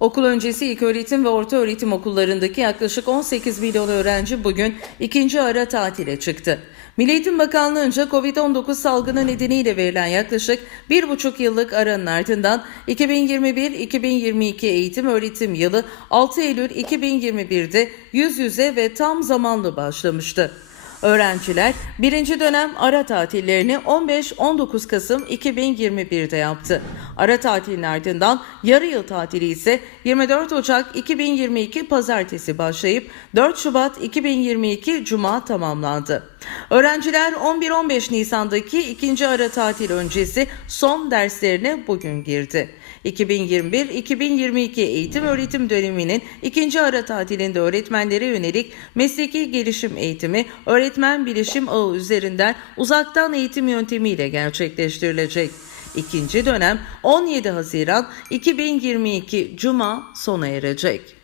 Okul öncesi ilköğretim ve orta öğretim okullarındaki yaklaşık 18 milyon öğrenci bugün ikinci ara tatile çıktı. Milli Eğitim Bakanlığı'nca Covid-19 salgını nedeniyle verilen yaklaşık bir buçuk yıllık aranın ardından 2021-2022 eğitim öğretim yılı 6 Eylül 2021'de yüz yüze ve tam zamanlı başlamıştı. Öğrenciler birinci dönem ara tatillerini 15-19 Kasım 2021'de yaptı. Ara tatilin ardından yarı yıl tatili ise 24 Ocak 2022 Pazartesi başlayıp 4 Şubat 2022 Cuma tamamlandı. Öğrenciler 11-15 Nisan'daki ikinci ara tatil öncesi son derslerine bugün girdi. 2021-2022 eğitim öğretim döneminin ikinci ara tatilinde öğretmenlere yönelik mesleki gelişim eğitimi öğretmen bilişim ağı üzerinden uzaktan eğitim yöntemiyle gerçekleştirilecek. İkinci dönem 17 Haziran 2022 Cuma sona erecek.